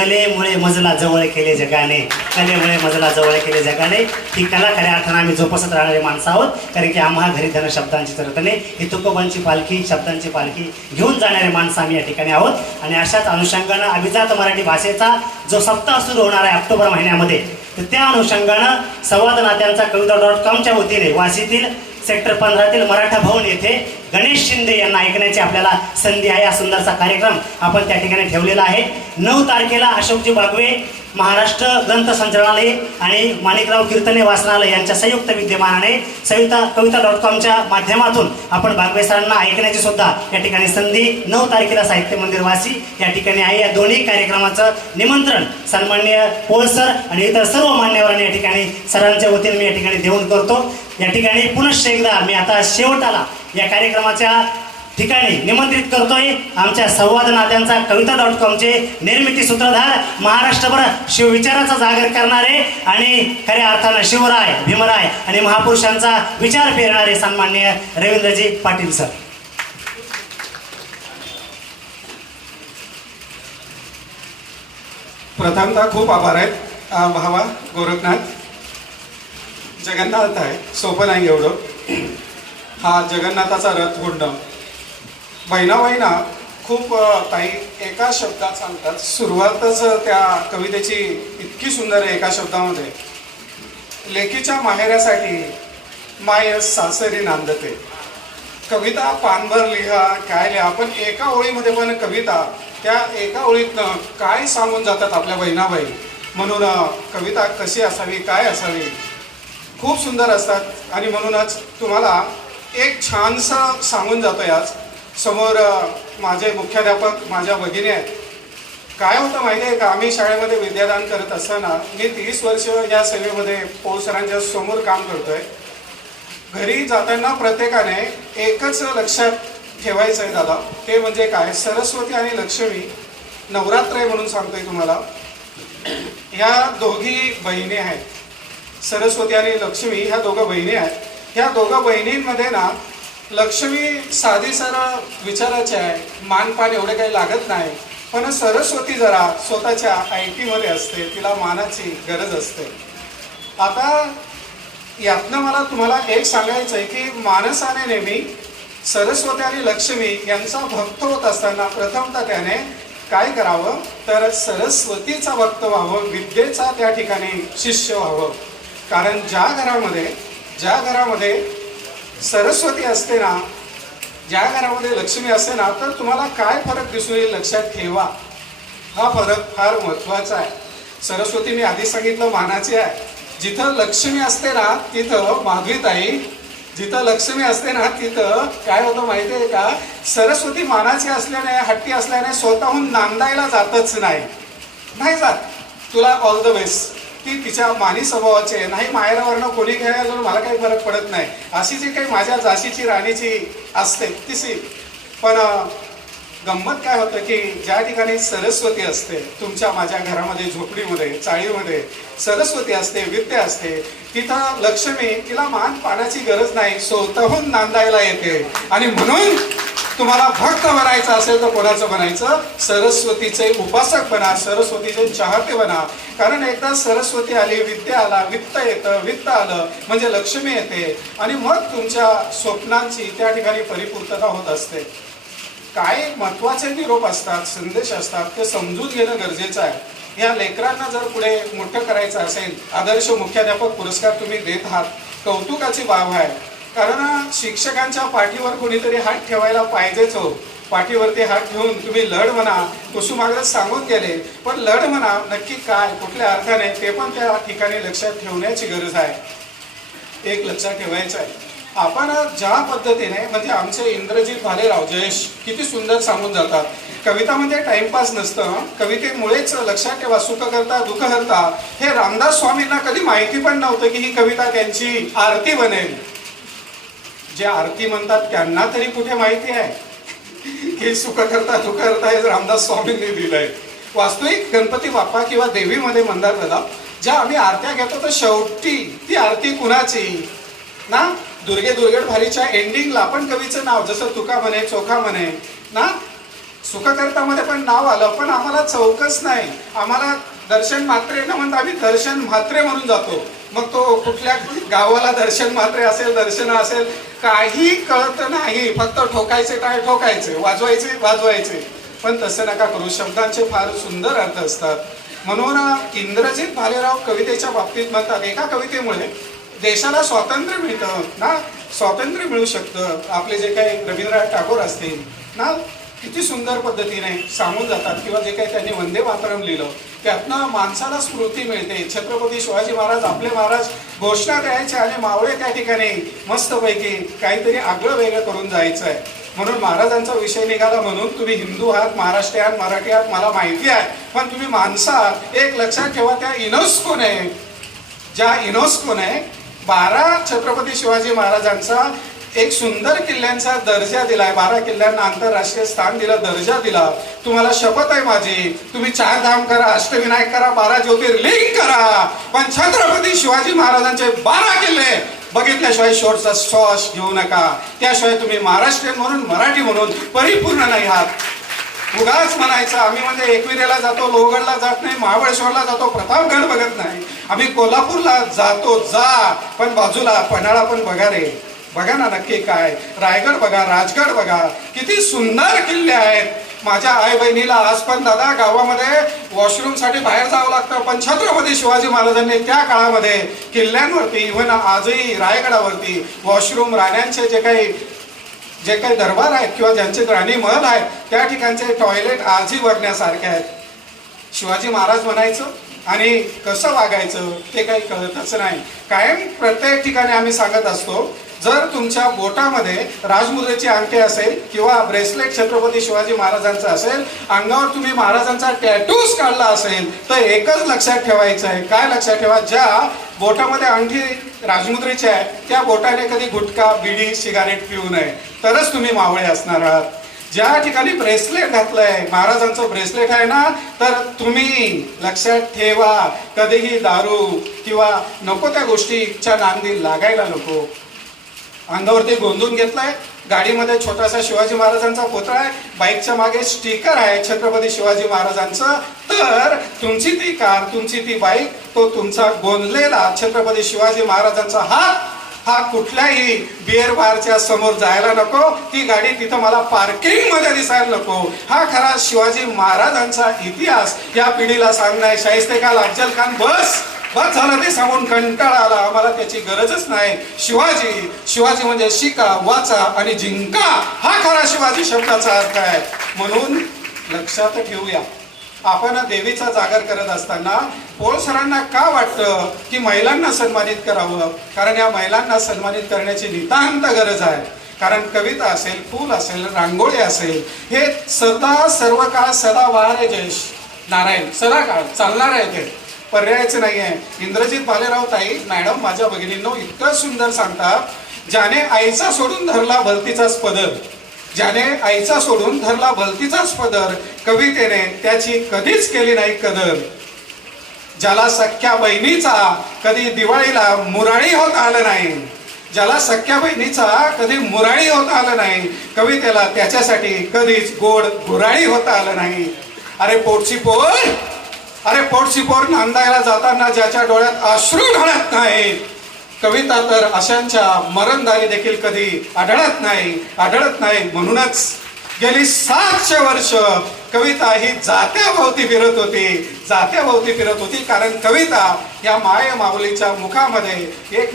कलेमुळे मजला जवळ केले जगाने कलेमुळे मजला जवळ केले जगाने ही कला खऱ्या अर्थानं आम्ही जोपासत राहणारे माणसं आहोत. कारण की आम्हा घरी धन शब्दांची तरतने ही तुकोबांची पालखी शब्दांची पालखी घेऊन जाणारे माणसं आम्ही या ठिकाणी आहोत. आणि अशाच अनुषंगानं अभिजात मराठी भाषेचा जो सप्ताह सुरू होणार आहे ऑक्टोबर महिन्यामध्ये तर त्या अनुषंगानं संवाद नात्यांचा कविता डॉट कॉमच्या वतीने वाशीतील सेक्टर पंधरातील मराठा भवन येथे गणेश शिंदे यांना ऐकण्याची आपल्याला संधी आहे. हा सुंदरचा कार्यक्रम आपण त्या ठिकाणी ठेवलेला आहे. नऊ तारखेला अशोकजी बागवे महाराष्ट्र ग्रंथ संचालनालय आणि माणिकराव कीर्तने वाचनालय यांच्या संयुक्त विद्यमानाने सविता कविता डॉट कॉमच्या माध्यमातून आपण बागवे सरांना ऐकण्याची सुद्धा या ठिकाणी संधी नऊ तारखेला साहित्य मंदिर वासी या ठिकाणी आहे. या दोन्ही कार्यक्रमाचं निमंत्रण सन्मान्य पोळसर आणि इतर सर्व मान्यवरांनी या ठिकाणी सरांच्या वतीने मी या ठिकाणी देऊन करतो. या ठिकाणी पुनश्च एकदा मी आता शेवटाला या कार्यक्रमाच्या ठिकाणी निमंत्रित करतोय आमच्या संवाद नात्यांचा कविता डॉट कॉमचे निर्मिती सूत्रधार महाराष्ट्रभर शिवविचाराचा जागर करणारे आणि खऱ्या अर्थानं शिवराय भीमराय आणि महापुरुषांचा विचार पेरणारे सन्मान्य रवींद्रजी पाटील सर. प्रथमतः खूप आभार आहेत भावा गोरखनाथ. जगन्नाथ आहे. सोपं नाही एवढं. हा जगन्नाथाचा रथ होणं बहिणा बहिणा खूप ताई एका शब्दात सांगतात. सुरुवातच त्या कवितेची इतकी सुंदर आहे एका शब्दामध्ये लेकीच्या माहेऱ्यासाठी माय सासरी नांदते. कविता पानभर लिहा काय लिहा पण एका ओळीमध्ये पण कविता त्या एका ओळीतनं काय सांगून जातात आपल्या बहिणाबाई म्हणून कविता कशी असावी काय असावी? खूप सुंदर असतात. आणि म्हणूनच तुम्हाला एक छानसं सांगून जातोय आज. समोर माझे मुख्याध्यापक माझ्या भगिनी आहेत. काय होतं माहिती आहे का? आम्ही शाळेमध्ये विद्यादान करत असताना मी तीस वर्ष या सेवेमध्ये पोळ सरांच्या समोर काम करतोय. घरी जाताना प्रत्येकाने एकच लक्षात ठेवायचं आहे दादा. ते म्हणजे काय? सरस्वती आणि लक्ष्मी नवरात्र आहे म्हणून सांगतोय तुम्हाला. ह्या दोघी बहिणी आहेत. सरस्वती आणि लक्ष्मी ह्या दोघं बहिणी आहेत. ह्या दोघं बहिणींमध्ये ना लक्ष्मी साधी सरळ विचाराची आहे मानपान एवढे काही लागत नाही पण सरस्वती जरा स्वतःच्या आय टीमध्ये असते तिला मानाची गरज असते. आता यातनं मला तुम्हाला एक सांगायचं आहे की माणसाने नेहमी सरस्वती आणि लक्ष्मी यांचा भक्त होत असताना प्रथमतः त्याने काय करावं? तर सरस्वतीचा भक्त व्हावं विद्येचा त्या ठिकाणी शिष्य व्हावं. कारण ज्या घरामध्ये ज्या घरामध्ये सरस्वती असते ना ज्या घरामध्ये लक्ष्मी असते ना तर तुम्हाला काय फरक दिसून येईल लक्षात ठेवा. हा फरक फार महत्त्वाचा आहे. सरस्वती मी आधी सांगितलं मानाची आहे. जिथं लक्ष्मी असते ना तिथं माधवीताई जिथं लक्ष्मी असते ना तिथं काय होतं माहिती आहे का? सरस्वती मानाची असल्याने हट्टी असल्याने स्वतःहून नांदायला जातच नाही. नाही जात. तुला ऑल द बेस्ट ती तिच्या मानी स्वभावाची आहे. नाही माहेरावरनं कोणी घ्यायला मला काही फरक पडत नाही. अशी जी काही माझ्या जाशीची राणीची असते तिची पण गंमत काय होतं की ज्या ठिकाणी सरस्वती असते तुमच्या माझ्या घरामध्ये झोपडीमध्ये चाळीमध्ये सरस्वती असते विद्य असते तिथं लक्ष्मी तिला मान पाण्याची गरज नाही स्वतःहून नांदायला येते. आणि म्हणून तुम्हाला भक्त बनायचं असेल तर कोणाचं बनायचं? सरस्वतीचे उपासक बना सरस्वतीचे चाहते बना. कारण एकदा सरस्वती आली विद्या आला वित्त येतं वित्त आलं म्हणजे लक्ष्मी येते. आणि मग तुमच्या स्वप्नांची त्या ठिकाणी परिपूर्तता होत असते. काय महत्त्वाचे निरोप असतात संदेश असतात ते समजून घेणं गरजेचं आहे. या लेकरांना जर पुढे मोठं करायचं असेल आदर्श मुख्याध्यापक पुरस्कार तुम्ही देत आहात कौतुकाची बाब आहे. कारण शिक्षकांच्या पाठीवर कोणीतरी हात ठेवायला पाहिजेच हो. पाठीवरती हात ठेवून तुम्ही लढ म्हणा कुसुमाग्रज सांगून गेले पण लढ म्हणा नक्की काय कुठल्या अर्थाने ते पण त्या ठिकाणी लक्षात ठेवण्याची गरज आहे. एक लक्षात ठेवायचं आहे. आपण ज्या पद्धतीने म्हणजे आमचे इंद्रजित भालेराव जयेश किती सुंदर सांगून जातात. कविता म्हणजे टाइमपास नसतं. कवितेमुळेच लक्षात ठेवा सुख करता दुःख करता हे रामदास स्वामींना कधी माहिती पण नव्हतं की ही कविता त्यांची आरती बनेल. जे आरती म्हणतात त्यांना तरी कुठे माहिती आहे? की सुख करता दुःख करता हे रामदास स्वामींनी दिलंय. वास्तविक गणपती बाप्पा किंवा देवीमध्ये म्हणतात दादा ज्या आम्ही आरत्या घेतो तर शेवटी ती आरती कुणाची? ना? दुर्गे दुर्गड भारीच्या एंडिंगला पण कवीचं नाव जसं तुका म्हणे चोखा म्हणे ना? सुखकर्तामध्ये पण नाव आलं पण आम्हाला चौकस नाही. आम्हाला दर्शन मात्रे न म्हणता आम्ही दर्शन म्हात्रे म्हणून जातो. मग तो कुठल्या गावाला दर्शन मात्रे असेल दर्शन असेल काही कळत नाही. फक्त ठोकायचे काय ठोकायचे वाजवायचे वाजवायचे. पण तसं नका करू. शब्दांचे फार सुंदर अर्थ असतात. म्हणून इंद्रजित भालेराव कवितेच्या बाबतीत म्हणतात एका कवितेमुळे देशाला स्वातंत्र्य मिळतं ना? स्वातंत्र्य मिळू शकतं. आपले जे काही रवींद्रनाथ टागोर असतील ना? किती सुंदर पद्धतीने सांगून जातात किंवा जे काही त्यांनी वंदे मातरम लिहिलं त्यातनं माणसाला स्मृती मिळते. छत्रपती शिवाजी महाराज आपले महाराज घोषणा द्यायचे आणि मावळे त्या ठिकाणी मस्तपैकी काहीतरी आगळं वेगळं करून जायचं आहे म्हणून महाराजांचा विषय निघाला म्हणून तुम्ही हिंदू आहात महाराष्ट्रीयन मराठी आहात मला माहिती आहे. पण तुम्ही माणसा एक लक्षात ठेवा त्या इनोस्कोने ज्या इनोस्कोने बारा छत्रपती शिवाजी महाराजांचा एक सुंदर किल्ल्यांचा दर्जा दिलाय बारा किल्ल्यांना आंतरराष्ट्रीय स्थान दिलं दर्जा दिला. तुम्हाला शपथ आहे माझी. तुम्ही चार धाम करा अष्टविनायक करा बारा ज्योतिर्लिंग करा. पण छत्रपती शिवाजी महाराजांचे बारा किल्ले बघितल्याशिवाय शोरचा श्वास घेऊ नका. त्याशिवाय तुम्ही महाराष्ट्रीयन म्हणून मराठी म्हणून परिपूर्ण नाही आहात. उगाच म्हणायचं आम्ही म्हणजे एकविरेला जातो लोहगडला जात नाही महाबळेश्वरला जातो प्रतापगड बघत नाही. आम्ही कोल्हापूरला जातो जा. पण बाजूला पन्हाळा पण बघा रे. बघा ना नक्की काय. रायगड बघा राजगड बघा. किती सुंदर किल्ले आहेत. माझ्या आई बहिणीला आज पण दादा गावामध्ये वॉशरूमसाठी बाहेर जावं लागतं पण छत्रपती शिवाजी महाराजांनी त्या काळामध्ये किल्ल्यांवरती इव्हन आजही रायगडावरती वॉशरूम राण्यांचे जे काही जे काही दरबार आहेत किंवा ज्यांचे राणी महल आहेत त्या ठिकाणचे टॉयलेट आजही बघण्यासारखे आहेत. शिवाजी महाराज म्हणायचं आणि कसं वागायचं ते काही कळतच नाही. कायम प्रत्येक ठिकाणी आम्ही सांगत असतो जर तुमच्या बोटामध्ये राजमुद्रेची अंगठी असेल किंवा ब्रेसलेट छत्रपती शिवाजी महाराजांचं असेल अंगावर तुम्ही महाराजांचा टॅटूस काढला असेल तर एकच लक्षात ठेवायचं आहे. काय लक्षात ठेवा? ज्या बोटामध्ये अंगठी राजमुद्रीची आहे. त्या बोटाने कधी गुटखा बिडी सिगारेट पिऊ नये. तरच तुम्ही मावळे असणार आहात. ज्या ठिकाणी ब्रेसलेट घातलंय महाराजांचं ब्रेसलेट आहे ना तर तुम्ही लक्षात ठेवा. कधीही दारू किंवा नको त्या गोष्टीच्या नांदी लागायला नको. अंगावरती गोंधून घेतलाय. गाडीमध्ये छोटासा शिवाजी महाराजांचा पुतळा आहे. बाईकच्या मागे स्टिकर आहे. छत्रपती शिवाजी महाराजांचं. तर तुमची ती कार तुमची ती बाईक तो तुमचा गोंदलेला छत्रपती शिवाजी महाराजांचा हात हा कुठल्याही बिअर बारच्या समोर जायला नको. ती गाडी तिथं मला पार्किंगमध्ये दिसायला नको. हा खरा शिवाजी महाराजांचा इतिहास या पिढीला सांगणार शाहिस्ते खान अफजल खान बस. बस झाला ते सांगून कंटाळा आला. आम्हाला त्याची गरजच नाही. शिवाजी शिवाजी म्हणजे शिका वाचा आणि जिंका. हा खरा शिवाजी शब्दाचा अर्थ आहे. म्हणून लक्षात ठेवूया. आपण देवीचा जागर करत असताना पोळ सरांना का वाटतं की महिलांना सन्मानित करावं? कारण या महिलांना सन्मानित करण्याची नितांत गरज आहे. कारण कविता असेल फूल असेल रांगोळी असेल हे सदा सर्व काळ सदा वारे जयश नारायण. सदा काळ चालणार आहे ते. पर्यायच नाही आहे इंद्रजित भालेराव ताई मॅडम माझ्या भगिनींनो इतकं सुंदर सांगतात ज्याने आईचा सोडून धरला भरतीचाच पदर. ज्याने आईचा सोडून धरला भलतीचाच पदर कवितेने त्याची कधीच केली नाही कदर. ज्याला सख्या बहिणीचा कधी दिवाळीला मुराळी होत आलं नाही. ज्याला सख्या बहिणीचा कधी मुराळी होत आलं नाही. कवितेला त्याच्यासाठी कधीच गोड गुराळी होता आलं नाही. अरे पोटची पोर अरे पोटची पोर नांदायला जाताना ज्याच्या डोळ्यात अश्रू ढळत नाहीत. कविता तर अशांच्या मरणदारी देखील कधी आढळत नाही आढळत नाही. म्हणूनच गेली सातशे वर्ष कविता ही जात्याभोवती फिरत होती जात्याभोवती फिरत होती. कारण कविता या माय माऊलीच्या मुखामध्ये एक